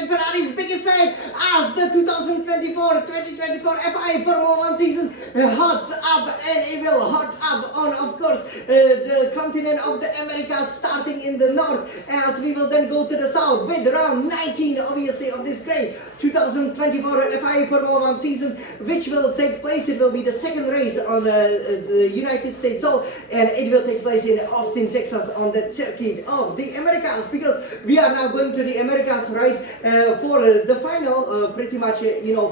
and Ferrari's biggest fan as the 2024 FI Formula 1 season hots up, and it will hot up on, of course, the continent of the Americas, starting in the north, as we will then go to the south with round 19, obviously, of this great 2024 FI Formula 1 season, which will take place. It will be the second race on the United States Soul, and it will take place in Austin, Texas, on that circuit of the Americas, because we are now going to the Americas, right, for the final, pretty much,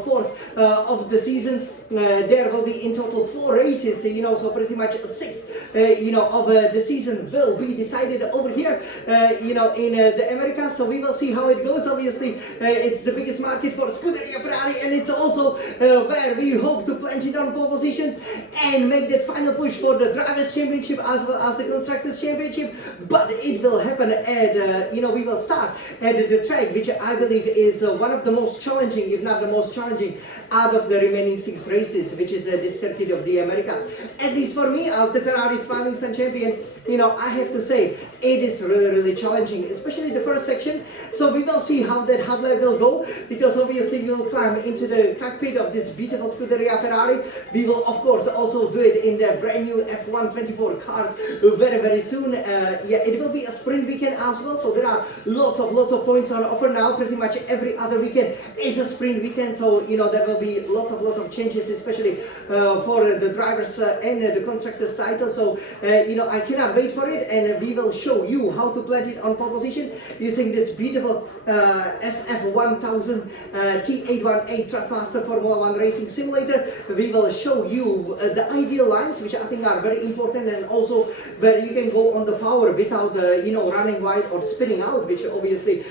fourth of the season. There will be in total 4 races, so pretty much 6, of the season will be decided over here, in the Americas. So we will see how it goes. Obviously, it's the biggest market for Scuderia Ferrari, and it's also where we hope to plant it on pole positions and make that final push for the Drivers' Championship as well as the Constructors' Championship. But it will happen at, we will start at the track, which I believe is one of the most challenging, if not the most challenging, out of the remaining 6 races, which is this circuit of the Americas. At least for me, as the Ferrari's Smiling Sun champion, I have to say it is really challenging, especially the first section. So we will see how that hard lap will go, because obviously we will climb into the cockpit of this beautiful Scuderia Ferrari. We will, of course, also do it in the brand new F1 24 cars very soon. It will be a sprint weekend as well, so there are lots of points on offer now. Pretty much every other weekend is a sprint weekend, so there will be lots of changes, especially for the drivers and the constructors title. So I cannot wait for it, and we will show you how to plant it on pole position using this beautiful SF1000 T818 Trustmaster Formula 1 Racing Simulator. We will show you the ideal lines, which I think are very important, and also where you can go on the power without running wide or spinning out, which obviously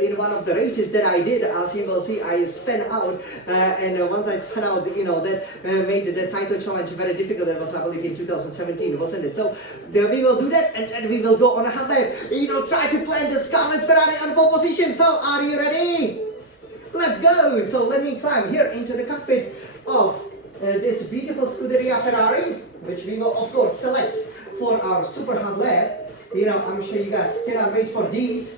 in one of the races that I did, as you will see, I spun out, and once I spun out, that made the title challenge very difficult. That was, I believe, in 2017, wasn't it? So we will do that, and then we will go on a hot lap, try to plant the Scarlet Ferrari on pole position. So are you ready? Let's go! So let me climb here into the cockpit of this beautiful Scuderia Ferrari, which we will, of course, select for our super hot lap. I'm sure you guys cannot wait for these.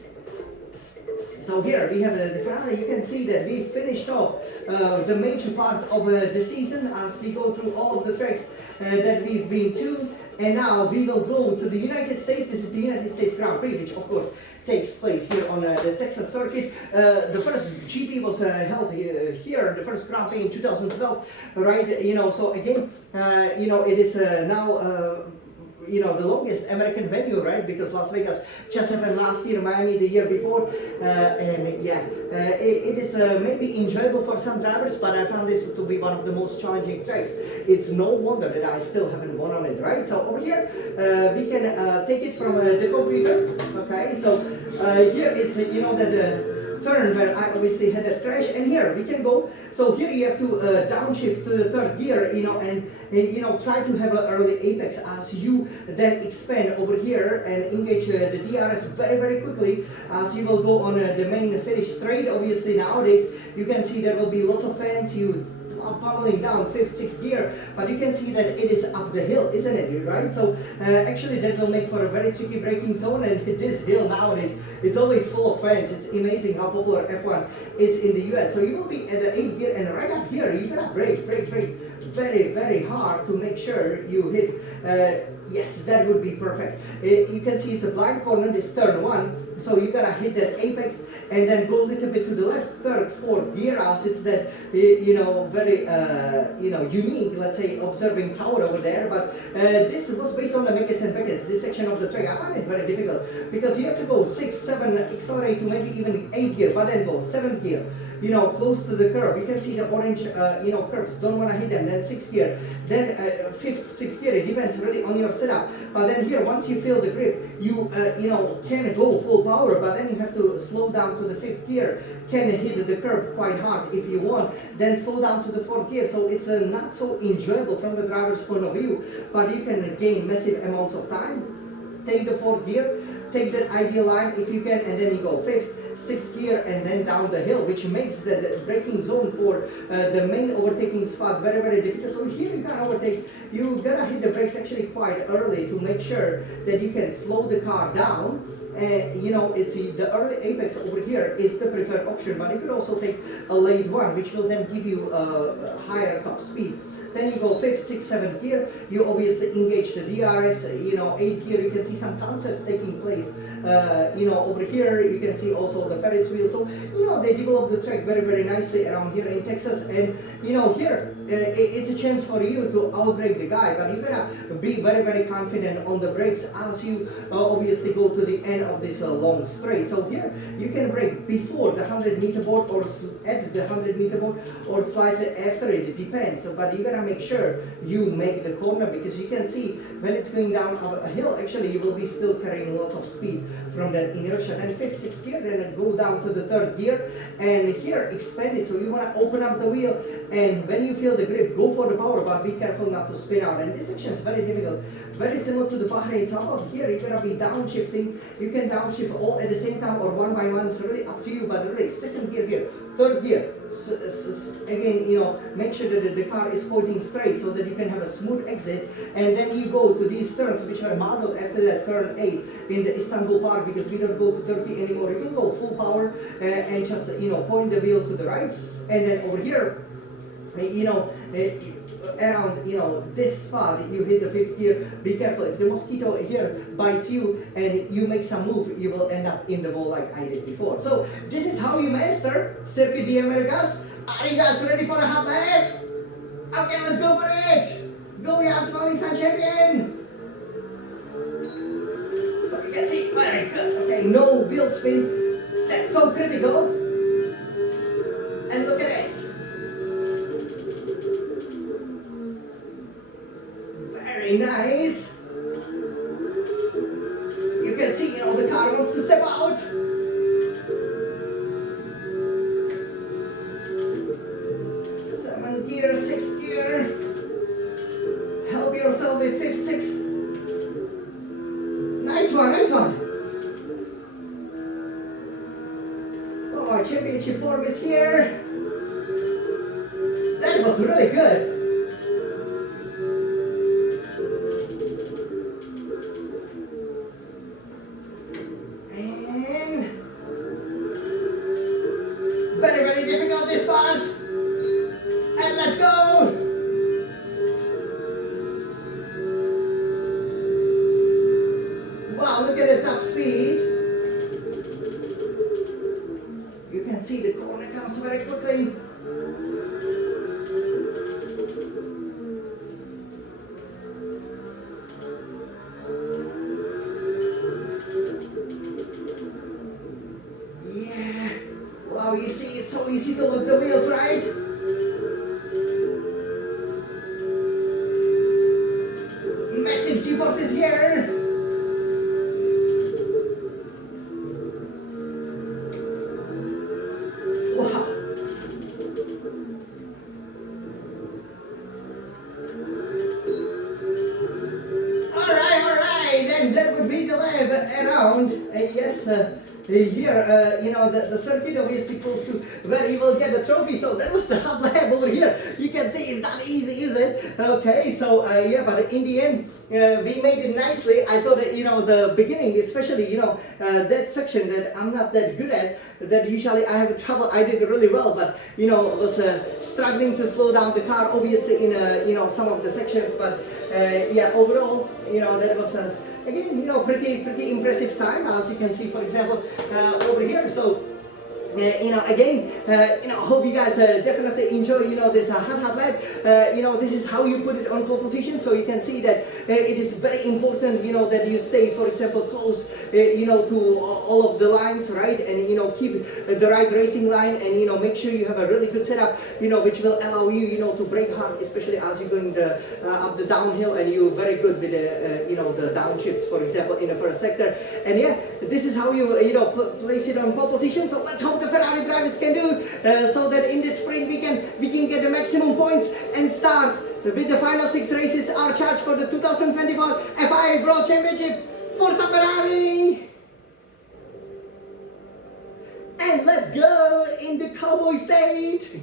So here we have the Ferrari. You can see that we finished off the major part of the season as we go through all of the tracks that we've been to. And now we will go to the United States. This is the United States Grand Prix, which of course takes place here on the Texas circuit. The first GP was held here, the first Grand Prix in 2012, right? So again, it is now the longest American venue, right? Because Las Vegas just happened last year, Miami the year before, it is maybe enjoyable for some drivers, but I found this to be one of the most challenging tracks. It's no wonder that I still haven't won on it, right? So over here, we can take it from the computer, okay? So here is, the turn where I obviously had a crash, and here we can go. So here you have to downshift to the 3rd gear, and try to have an early apex as you then expand over here and engage the DRS very quickly, as you will go on the main finish straight. Obviously nowadays you can see there will be lots of fans, you pummeling down 5th, 6th gear, but you can see that it is up the hill, isn't it, right? So actually that will make for a very tricky braking zone, and this hill nowadays, it's always full of fans. It's amazing how popular F1 is in the US. So you will be at the 8th gear, and right up here, you're gonna brake very hard to make sure you hit, yes, that would be perfect. You can see it's a blind corner, this turn 1, so you gotta hit that apex and then go a little bit to the left, 3rd, 4th gear, as it's that, very, unique, let's say, observing tower over there. But this was based on the Meckes and Beckets, this section of the track. I find it very difficult, because you have to go 6, 7, accelerate to maybe even 8th gear, but then go 7th gear, close to the curb. You can see the orange, curves, don't want to hit them. Then 6th gear, then 5th, 6th gear, it depends really on your setup. But then here, once you feel the grip, you, can go full power, but then you have to slow down to the 5th gear, can hit the curb quite hard if you want, then slow down to the 4th gear. So it's not so enjoyable from the driver's point of view, but you can gain massive amounts of time. Take the 4th gear, take that ideal line if you can, and then you go 5th, 6th gear, and then down the hill, which makes the braking zone for the main overtaking spot very, very difficult. So here you can overtake, you gotta hit the brakes actually quite early to make sure that you can slow the car down. You know, it's the early apex over here is the preferred option, but you could also take a late one, which will then give you a higher top speed. Then you go 5th, 6th, 7th gear, you obviously engage the DRS, you know, 8th gear, you can see some concepts taking place. You know, over here you can see also the Ferris wheel. So, you know, they develop the track very, very nicely around here in Texas. And, you know, here it's a chance for you to outbrake the guy, but you gotta be very, very confident on the brakes as you obviously go to the end of this long straight. So here you can brake before the 100-meter board or at the 100-meter board or slightly after it, it depends. But you gotta make sure you make the corner, because you can see when it's going down a hill, actually you will be still carrying lots of speed from that inertia. Then 5th, 6th gear, then go down to the 3rd gear, and here expand it. So you want to open up the wheel, and when you feel the grip, go for the power, but be careful not to spin out. And this section is very difficult, very similar to the Bahrain. So about here, you're gonna be downshifting. You can downshift all at the same time or one by one. It's really up to you. But really, 2nd gear here, 3rd gear. Again, you know, make sure that the car is pointing straight so that you can have a smooth exit. And then you go to these turns, which are modeled after that turn 8 in the Istanbul Park, because we don't go to Turkey anymore. You can go full power and just, you know, point the wheel to the right. And then over here, you know, around, you know, this spot, you hit the 5th gear. Be careful, if the mosquito here bites you and you make some move, you will end up in the wall like I did before. So this is how you master Circuit de Americas. Are you guys ready for a hot lap? Okay, let's go for it. Go, young smiling sun champion. So you can see, very good. Okay, no wheel spin. That's so critical. And look at this. Very nice. You can see, you know, the car wants to step out. Gear, 6th gear. Help yourself with 5th, 6th. Nice one, nice one. Oh, championship form is here. That was really good. And very, very difficult this part. And let's go! Wow, look at the top speed. You can see the corner comes very quickly. Yeah. Wow, you see, it's so easy to look the wheels, right? Massive G-forces here. Wow. Alright, and that would be the lap around, yes, here, you know, the circuit obviously close to where he will get the trophy. So that was the hot lap over here. You can see it's not easy, is it? Okay, so yeah, but in the end, we made it nicely. I thought that, you know, the beginning, especially, you know, that section that I'm not that good at, that usually I have trouble. I did really well, but, you know, was struggling to slow down the car, obviously, in, you know, some of the sections. But yeah, overall, you know, that was again, you know, pretty impressive time, as you can see, for example, over here. So you know, again, you know, hope you guys definitely enjoy, you know, this hot lap. You know, this is how you put it on pole position. So you can see that it is very important, you know, that you stay, for example, close, you know, to all of the lines, right? And, you know, keep the right racing line, and, you know, make sure you have a really good setup, you know, which will allow you, you know, to brake hard, especially as you're going up the downhill, and you're very good with the, you know, the downshifts, for example, in the first sector. And yeah, this is how you, you know, place it on pole position. So let's hope the Ferrari drivers can do so that in the sprint we can get the maximum points and start with the final 6 races are charged for the 2024 FIA World Championship. Forza Ferrari! and let's go in the cowboy state.